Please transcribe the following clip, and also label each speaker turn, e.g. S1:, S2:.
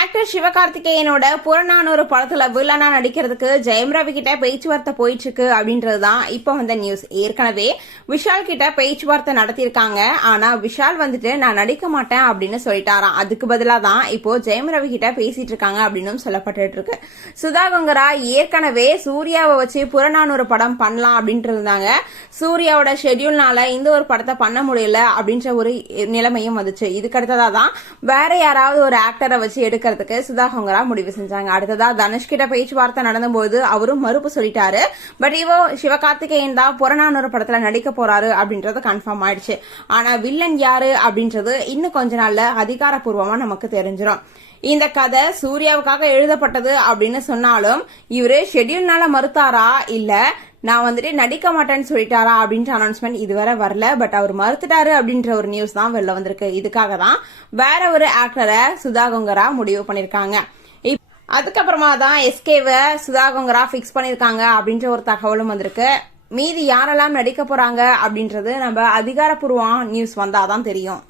S1: Actor சிவகார்த்திகேயனோட Purananuru படத்துல வில்லனா நடிக்கிறதுக்கு ஜெயம் ரவி கிட்ட பேச்சுவார்த்தை போயிட்டு இருக்கு அப்படின்றது தான் இப்போ வந்த நியூஸ் ஏற்கனவே விஷால் கிட்ட பேச்சுவார்த்தை நடத்தியிருக்காங்க. ஆனா விஷால் வந்துட்டு நான் நடிக்க மாட்டேன் அப்படின்னு சொல்லிட்டாராம். அதுக்கு பதிலாக தான் இப்போ ஜெயம் ரவி கிட்ட பேசிட்டு இருக்காங்க அப்படின்னு சொல்லப்பட்டு இருக்கு சுதா கங்கரா ஏற்கனவே சூர்யாவை வச்சு புறநானூறு படம் பண்ணலாம் அப்படின்ட்டு இருந்தாங்க சூர்யாவோட ஷெடியூல்னால இந்த ஒரு படத்தை பண்ண முடியல அப்படின்ற ஒரு நிலைமையும் வந்துச்சு. இதுக்கடுத்ததா தான் வேற யாராவது ஒரு ஆக்டரை வச்சு எடுக்க எடுக்கிறதுக்கு சுதா ஹோங்கரா முடிவு செஞ்சாங்க. அடுத்ததா தனுஷ் கிட்ட பேச்சுவார்த்தை நடந்தபோது அவரும் மறுப்பு சொல்லிட்டாரு. பட் இவோ சிவகார்த்திகேயன் தான் புறநானூறு படத்துல நடிக்க போறாரு அப்படின்றது கன்ஃபார்ம் ஆயிடுச்சு. ஆனா வில்லன் யாரு அப்படின்றது இன்னும் கொஞ்ச நாள்ல அதிகாரப்பூர்வமா நமக்கு தெரிஞ்சிடும் இந்த கதை சூர்யாவுக்காக எழுதப்பட்டது அப்படின்னு சொன்னாலும் இவரு ஷெட்யூல்னால மறுத்தாரா? இல்ல நான் வந்துட்டு நடிக்க மாட்டேன்னு சொல்லிட்டாரா அப்படின்ற அனௌன்ஸ்மெண்ட் இதுவரை வரல. பட் அவர் மறுத்துட்டாரு அப்படின்ற ஒரு நியூஸ் தான் வெளில வந்திருக்கு. இதுக்காக தான் வேற ஒரு ஆக்டரை சுதா கொங்கரா முடிவு பண்ணிருக்காங்க இப்- அதுக்கப்புறமா தான் எஸ்கேவை சுதா கொங்கரா ஃபிக்ஸ் பண்ணிருக்காங்க அப்படின்ற ஒரு தகவலும் வந்திருக்கு. மீதி யாரெல்லாம் நடிக்க போறாங்க அப்படின்றது நம்ம அதிகாரப்பூர்வம் நியூஸ் வந்தாதான் தெரியும்.